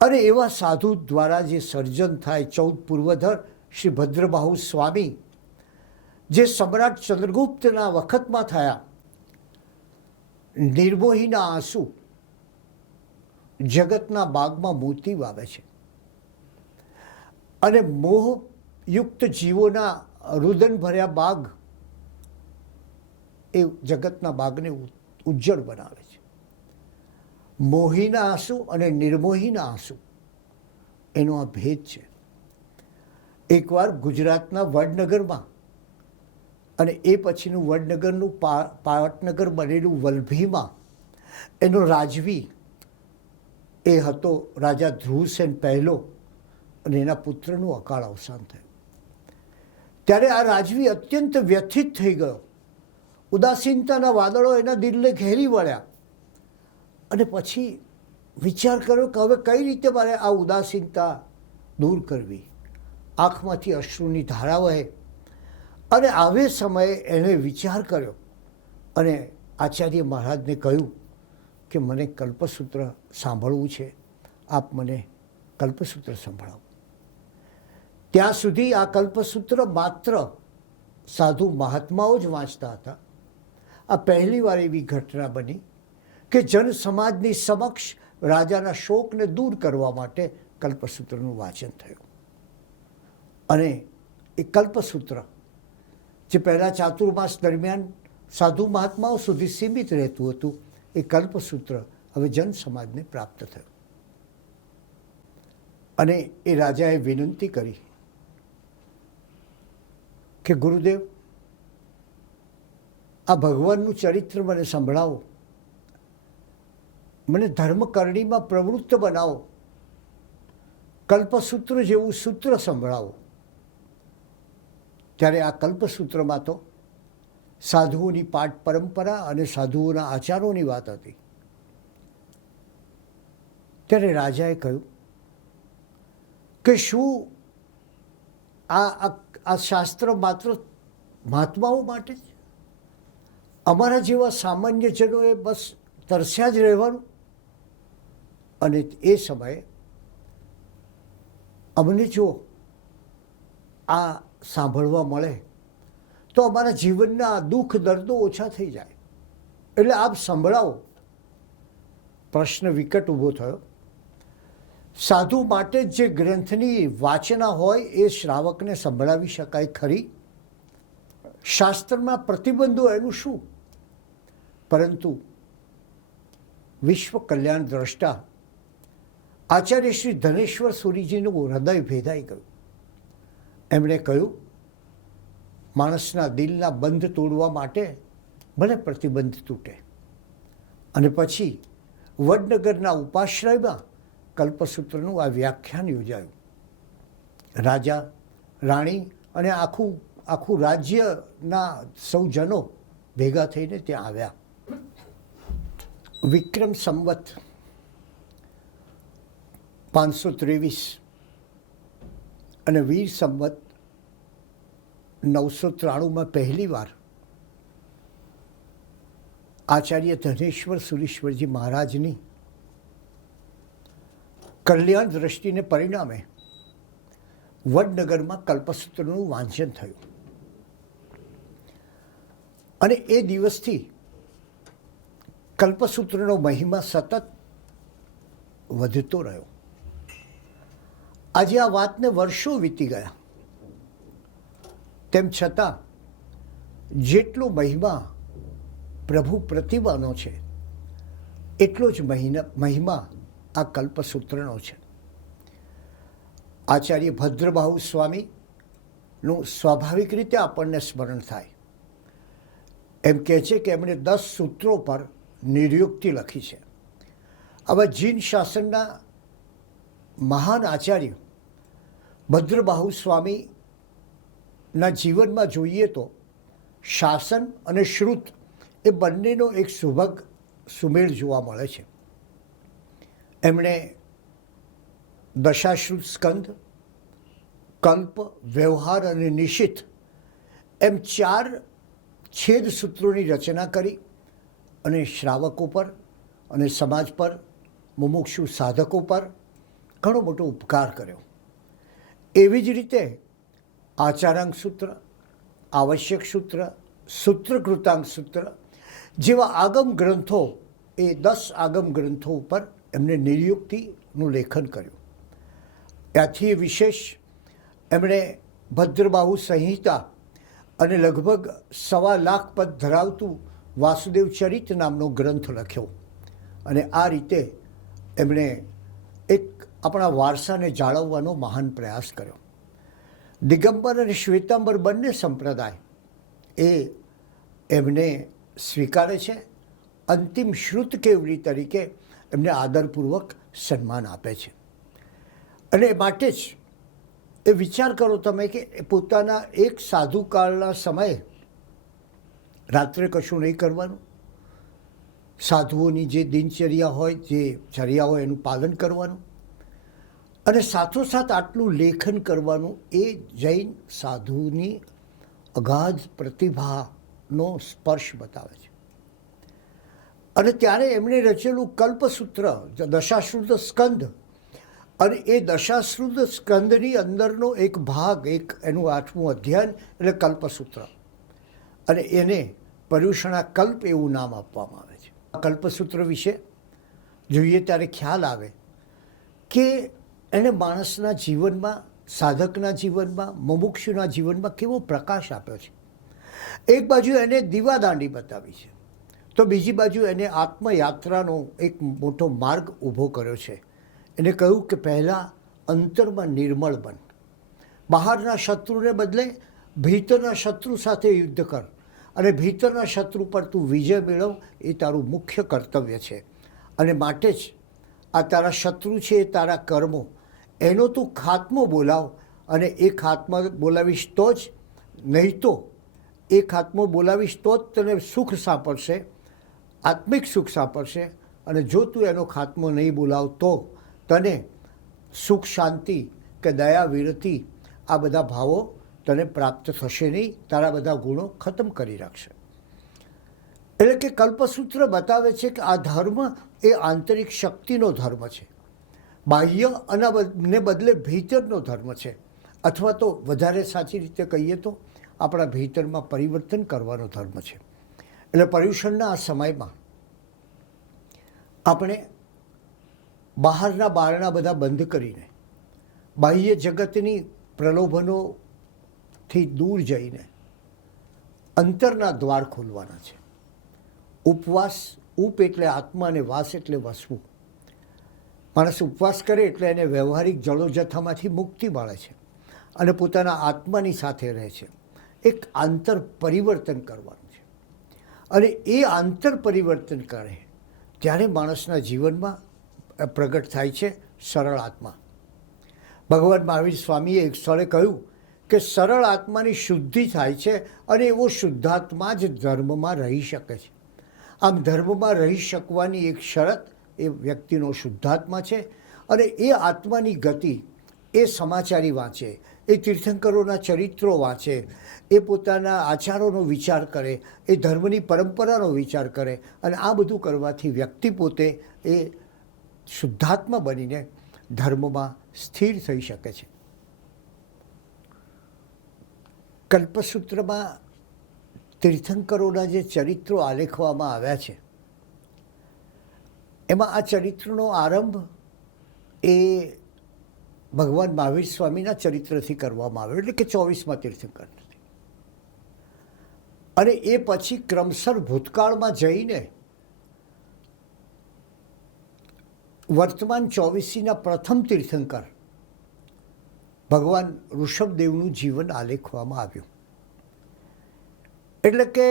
અને એવા સાધુ દ્વારા જે સર્જન થાય, 14 પૂર્વધર શ્રી ભદ્રબાહુ સ્વામી જે સમ્રાટ ચંદ્રગુપ્તના વખતમાં થયા. નિર્મોહીના આંસુ જગતના બાગમાં મોતી વાવે છે, અને મોહયુક્ત જીવોના રુદન ભર્યા બાગ એ જગતના બાગને ઉજ્જળ બનાવે છે. મોહીના આંસુ અને નિર્મોહીના આંસુ એનો આ ભેદ છે. એકવાર ગુજરાતના વડનગરમાં અને એ પછીનું વડનગરનું પાટનગર બનેલું વલભીમાં એનો રાજવી એ હતો રાજા ધ્રુવસેન પહેલો, અને એના પુત્રનું અકાળ અવસાન થયું. ત્યારે આ રાજવી અત્યંત વ્યથિત થઈ ગયો. ઉદાસીનતાના વાદળો એના દિલને ઘેરી વળ્યા, અને પછી વિચાર કર્યો કે હવે કઈ રીતે મારે આ ઉદાસીનતા દૂર કરવી. આંખમાંથી અશ્રુની ધારા વહે. અને આવે સમયે એણે વિચાર કર્યો અને આચાર્ય મહારાજને કહ્યું કે મને કલ્પસૂત્ર સાંભળવું છે, આપ મને કલ્પસૂત્ર સંભળાવો. ત્યાં સુધી આ કલ્પસૂત્ર માત્ર સાધુ મહાત્માઓ જ વાંચતા હતા. આ પહેલીવાર એવી ઘટના બની કે જન સમાજની સમક્ષ રાજાના શોકને દૂર કરવા માટે કલ્પસૂત્રનું વાંચન થયું. અને એ કલ્પસૂત્ર જે પહેલાં ચાતુર્માસ દરમિયાન સાધુ મહાત્માઓ સુધી સીમિત રહેતું હતું, એ કલ્પસૂત્ર હવે જન સમાજને પ્રાપ્ત થયું. અને એ રાજાએ વિનંતી કરી કે ગુરુદેવ, આ ભગવાનનું ચરિત્ર મને સંભળાવો, મને ધર્મકરણીમાં પ્રવૃત્ત બનાવો, કલ્પસૂત્ર જેવું સૂત્ર સંભળાવો. ત્યારે આ કલ્પસૂત્રમાં તો સાધુઓની પાઠ પરંપરા અને સાધુઓના આચારોની વાત હતી. ત્યારે રાજાએ કહ્યું કે શું આ શાસ્ત્ર માત્ર મહાત્માઓ માટે જ? અમારા જેવા સામાન્ય જનોએ બસ તરસ્યા જ રહેવાનું? અને એ સમયે અમને જો આ સાંભળવા મળે તો અમારા જીવનના દુઃખ દર્દો ઓછા થઈ જાય, એટલે આપ સંભળાવો. પ્રશ્ન વિકટ ઊભો થયો. સાધુ માટે જે ગ્રંથની વાચના હોય એ શ્રાવકને સંભળાવી શકાય ખરી? શાસ્ત્રમાં પ્રતિબંધો એનું શું? પરંતુ વિશ્વ કલ્યાણ દ્રષ્ટા આચાર્ય શ્રી ધનેશ્વર સૂરીજીનું હૃદય ભેદાઈ ગયું. એમણે કહ્યું, માણસના દિલના બંધ તોડવા માટે ભલે પ્રતિબંધ તૂટે. અને પછી વડનગરના ઉપાશ્રયમાં કલ્પસૂત્રનું આ વ્યાખ્યાન યોજાયું. રાજા, રાણી અને આખું રાજ્યના સૌ જનો ભેગા થઈને ત્યાં આવ્યા. વિક્રમ સંવત 523 અને વીર સંવત 993માં પહેલી વાર આચાર્ય ધનેશ્વર સુરીશ્વરજી મહારાજની કલ્યાણ દ્રષ્ટિને પરિણામે વડનગરમાં કલ્પસૂત્રનું વાંચન થયું. અને એ દિવસથી કલ્પસૂત્રનો મહિમા સતત વધતો રહ્યો. આજે આ વાતને વર્ષો વીતી ગયા, તેમ છતાં જેટલો મહિમા પ્રભુ પ્રતિમાનો છે એટલો જ મહિમા આ કલ્પસૂત્રનો છે. આચાર્ય ભદ્રબાહુ સ્વામીનું સ્વાભાવિક રીતે આપણને સ્મરણ થાય. એમ કહે છે કે એમણે 10 સૂત્રો પર નિર્યુક્તિ લખી છે. આવા જીન શાસનના મહાન આચાર્ય ભદ્રબાહુ સ્વામીના જીવનમાં જોઈએ તો શાસન અને શ્રુત એ બંનેનો એક સુભગ સુમેળ જોવા મળે છે. એમણે દશાશ્રુત સ્કંદ, કલ્પ, વ્યવહાર અને નિશિત એમ 4 છેદ સૂત્રોની રચના કરી અને શ્રાવકો પર અને સમાજ પર, મુમુક્ષુ સાધકો પર ઘણો મોટો ઉપકાર કર્યો. એવી જ રીતે આચારાંગ સૂત્ર, આવશ્યક સૂત્ર, સૂત્રકૃતાંગ સૂત્ર જેવા આગમ ગ્રંથો, એ 10 આગમ ગ્રંથો ઉપર એમણે નિર્યુક્તિનું લેખન કર્યું. ત્યાંથી વિશેષ એમણે ભદ્રબાહુ સંહિતા અને લગભગ 1.25 લાખ પદ ધરાવતું વાસુદેવ ચરિત નામનો ગ્રંથ લખ્યો. અને આ રીતે એમણે એક આપણા વારસાને જાળવવાનો મહાન પ્રયાસ કર્યો. દિગંબર અને શ્વેતાંબર બંને સંપ્રદાય એ એમને સ્વીકારે છે. અંતિમ શ્રુત કેવલી તરીકે એમને આદરપૂર્વક સન્માન આપે છે. અને માટે જ એ વિચાર કરો તમે કે પોતાના એક સાધુકાળના સમયે રાત્રે કશું નહીં કરવાનું, સાધુઓની જે દિનચર્યા હોય, જે ચર્યા હોય એનું પાલન કરવાનું, અને સાથોસાથ આટલું લેખન કરવાનું. એ જૈન સાધુની અગાધ પ્રતિભાનો સ્પર્શ બતાવે છે. અને ત્યારે એમણે રચેલું કલ્પસૂત્ર, દશાશ્રુત સ્કંદ, અને એ દશાશ્રુત સ્કંદની અંદરનો એક ભાગ, એક એનું 8મું અધ્યાય એટલે કલ્પસૂત્ર, અને એને પર્યુષણા કલ્પ એવું નામ આપવામાં આવે છે. આ કલ્પસૂત્ર વિશે જોઈએ ત્યારે ખ્યાલ આવે કે એણે માણસના જીવનમાં, સાધકના જીવનમાં, મુમુક્ષુના જીવનમાં કેવો પ્રકાશ આપ્યો છે. એક બાજુ એને દીવાદાંડી બતાવી છે, તો બીજી બાજુ એને આત્મયાત્રાનો એક મોટો માર્ગ ઊભો કર્યો છે. એને કહ્યું કે પહેલાં અંતરમાં નિર્મળ બન, બહારના શત્રુને બદલે ભીતરના શત્રુ સાથે યુદ્ધ કર અને ભીતરના શત્રુ પર તું વિજય મેળવ, એ તારું મુખ્ય કર્તવ્ય છે. અને માટે જ આ તારા શત્રુ છે, એ તારા કર્મો, એનો તું ખાત્મો બોલાવ. અને એ ખાત્મા બોલાવીશ તો જ, નહીં તો એ ખાત્મો બોલાવીશ તો જ તને સુખ સાંપડશે, આત્મિક સુખ સાંપડશે. અને જો તું એનો ખાત્મો નહીં બોલાવ તો તને સુખ, શાંતિ કે દયા, વિરતિ આ બધા ભાવો તને પ્રાપ્ત થશે નહીં. તારા બધા ગુણો ખતમ કરી રાખશે. એટલે કે કલ્પસૂત્ર બતાવે છે કે આ ધર્મ એ આંતરિક શક્તિનો ધર્મ છે, બાહ્ય અને બદલે ભીતરનો ધર્મ છે. અથવા તો વધારે સાચી રીતે કહીએ તો આપણા ભીતરમાં પરિવર્તન કરવાનો ધર્મ છે. એટલે પર્યુષણના આ સમયમાં આપણે બહારના બારણા બધા બંધ કરીને બાહ્ય જગતની પ્રલોભનોથી દૂર જઈને અંતરના દ્વાર ખોલવાના છે. ઉપવાસ, ઉપ એટલે આત્મા અને વાસ એટલે વસવું. માણસ ઉપવાસ કરે એટલે એને વ્યવહારિક જળોજથ્થામાંથી મુક્તિ મળે છે અને પોતાના આત્માની સાથે રહે છે. એક આંતર પરિવર્તન કરવાનું છે. અને એ આંતર પરિવર્તન કરે ત્યારે માણસના જીવનમાં પ્રગટ થાય છે સરળ આત્મા. ભગવાન મહાવીર સ્વામીએ એક સ્થળે કહ્યું કે સરળ આત્માની શુદ્ધિ થાય છે અને એવો શુદ્ધાત્મા જ ધર્મમાં રહી શકે છે. આમ ધર્મમાં રહી શકવાની એક શરત એ વ્યક્તિનો શુદ્ધાત્મા છે. અને એ આત્માની ગતિ એ સમાચારી વાંચે, એ તીર્થંકરોના ચરિત્રો વાંચે, એ પોતાના આચારોનો વિચાર કરે, એ ધર્મની પરંપરાનો વિચાર કરે. અને આ બધું કરવાથી વ્યક્તિ પોતે એ શુદ્ધાત્મા બનીને ધર્મમાં સ્થિર થઈ શકે છે. કલ્પસૂત્રમાં તીર્થંકરોના જે ચરિત્રો આલેખવામાં આવ્યા છે એમાં આ ચરિત્રનો આરંભ એ ભગવાન મહાવીર સ્વામીના ચરિત્રથી કરવામાં આવ્યો, એટલે કે 24મા તીર્થંકરથી. અને એ પછી ક્રમશર ભૂતકાળમાં જઈને વર્તમાન 24ના પ્રથમ તીર્થંકર ભગવાન ઋષભદેવનું જીવન આલેખવામાં આવ્યું. એટલે કે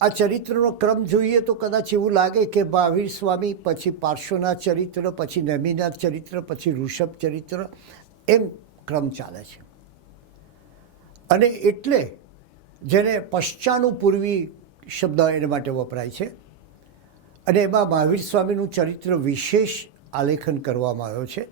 આ ચરિત્રનો ક્રમ જોઈએ તો કદાચ એવું લાગે કે મહાવીર સ્વામી, પછી પાર્શ્વનાથ ચરિત્ર, પછી નેમિનાથ ચરિત્ર, પછી ઋષભ ચરિત્ર, એમ ક્રમ ચાલે છે. અને એટલે જેને પશ્ચાનુપૂર્વી શબ્દ એના માટે વપરાય છે. અને એમાં મહાવીર સ્વામીનું ચરિત્ર વિશેષ આલેખન કરવામાં આવ્યો છે.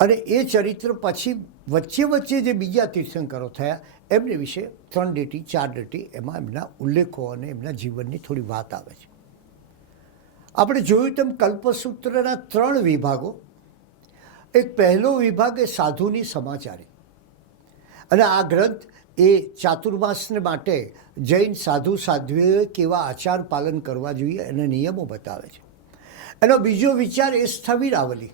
અને એ ચરિત્ર પછી વચ્ચે જે બીજા તીર્થંકરો થયા એમને વિશે 3 લીટી 4 લીટી એમાં એમના ઉલ્લેખો અને એમના જીવનની થોડી વાત આવે છે. આપણે જોયું તેમ કલ્પસૂત્રના 3 વિભાગો. એક પહેલો વિભાગ એ સાધુની સમાચારી. અને આ ગ્રંથ એ ચાતુર્માસને માટે જૈન સાધુ સાધ્વીઓએ કેવા આચાર પાલન કરવા જોઈએ એના નિયમો બતાવે છે. એનો બીજો વિચાર એ સ્થવિરાવલી.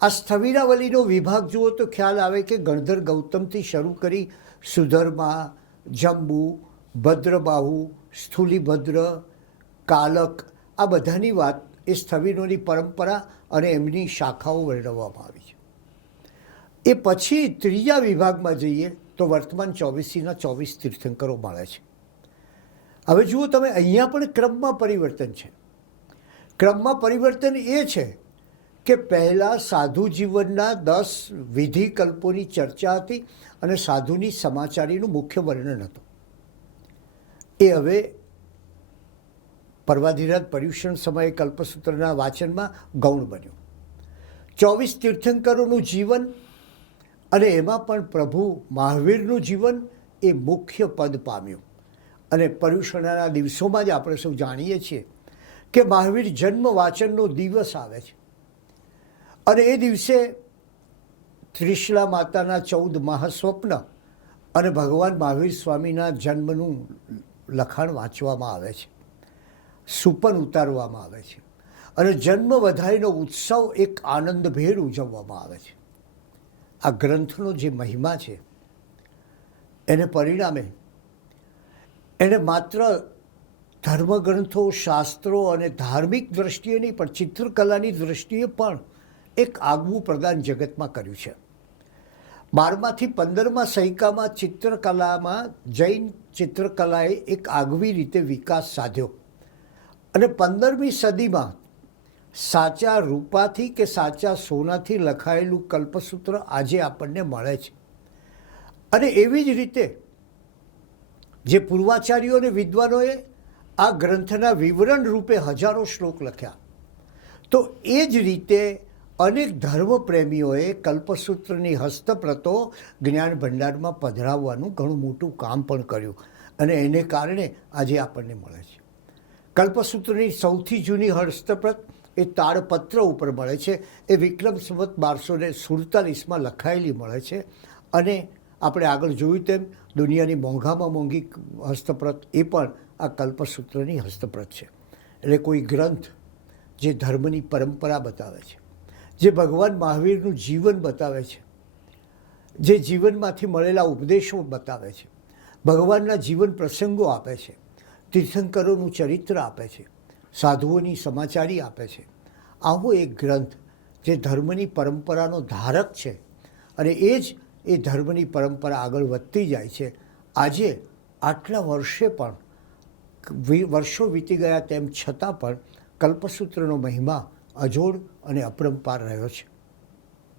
આ સ્થવિરાવલીનો વિભાગ જુઓ તો ખ્યાલ આવે કે ગણધર ગૌતમથી શરૂ કરી સુધર્મા, જંબુ, ભદ્રબાહુ, સ્થૂલિભદ્ર, કાલક આ બધાની વાત એ સ્થવિરોની પરંપરા અને એમની શાખાઓ વર્ણવવામાં આવી છે. એ પછી ત્રીજા વિભાગમાં જઈએ તો વર્તમાન 24ના 24 તીર્થંકરો મળે છે. હવે જુઓ તમે, અહીંયા પણ ક્રમમાં પરિવર્તન છે. ક્રમમાં પરિવર્તન એ છે કે પહેલાં સાધુ જીવનના 10 વિધિકલ્પોની ચર્ચા હતી અને સાધુની સમાચારીનું મુખ્ય વર્ણન હતું. એ હવે પર્વાધિરાજ પર્યુષણ સમયે કલ્પસૂત્રના વાચનમાં ગૌણ બન્યું. 24 તીર્થંકરોનું જીવન અને એમાં પણ પ્રભુ મહાવીરનું જીવન એ મુખ્ય પદ પામ્યું. અને પર્યુષણના દિવસોમાં જ આપણે સૌ જાણીએ છીએ કે મહાવીર જન્મ વાચનનો દિવસ આવે છે. અને એ દિવસે ત્રિશલા માતાના 14 મહાસ્વપ્ન અને ભગવાન મહાવીર સ્વામીના જન્મનું લખાણ વાંચવામાં આવે છે, સુપન ઉતારવામાં આવે છે. અને જન્મ વધાઈનો ઉત્સવ એક આનંદભેર ઉજવવામાં આવે છે. આ ગ્રંથનો જે મહિમા છે એને પરિણામે એને માત્ર ધર્મગ્રંથો, શાસ્ત્રો અને ધાર્મિક દ્રષ્ટિએ નહીં પણ ચિત્રકલાની દ્રષ્ટિએ પણ એક આગવું પ્રદાન જગતમાં કર્યું છે. 12માંથી 15મા સૈકામાં ચિત્રકલામાં જૈન ચિત્રકલાએ એક આગવી રીતે વિકાસ સાધ્યો અને 15મી સદીમાં સાચા રૂપાથી કે સાચા સોનાથી લખાયેલું કલ્પસૂત્ર આજે આપણને મળે છે. અને એવી જ રીતે જે પૂર્વાચાર્યો અને વિદ્વાનોએ આ ગ્રંથના વિવરણ રૂપે હજારો શ્લોક લખ્યા, તો એ જ રીતે અનેક ધર્મપ્રેમીઓએ કલ્પસૂત્રની હસ્તપ્રતો જ્ઞાન ભંડારમાં પધરાવવાનું ઘણું મોટું કામ પણ કર્યું અને એને કારણે આજે આપણને મળે છે. કલ્પસૂત્રની સૌથી જૂની હસ્તપ્રત એ તાડપત્ર ઉપર મળે છે. એ વિક્રમ સંવત 1247માં લખાયેલી મળે છે. અને આપણે આગળ જોયું તેમ દુનિયાની મોંઘામાં મોંઘી હસ્તપ્રત એ પણ આ કલ્પસૂત્રની હસ્તપ્રત છે. એટલે કોઈ ગ્રંથ જે ધર્મની પરંપરા બતાવે છે, જે ભગવાન મહાવીરનું જીવન બતાવે છે, જે જીવનમાંથી મળેલા ઉપદેશો બતાવે છે, ભગવાનના જીવન પ્રસંગો આપે છે, તીર્થંકરોનું ચરિત્ર આપે છે, સાધુઓની સમાચારી આપે છે, આવો એક ગ્રંથ જે ધર્મની પરંપરાનો ધારક છે અને એ જ એ ધર્મની પરંપરા આગળ વધતી જાય છે. આજે આટલા વર્ષો વીતી ગયા તેમ છતાં પણ કલ્પસૂત્રનો મહિમા અજોડ અને અપરંપાર રહ્યો છે.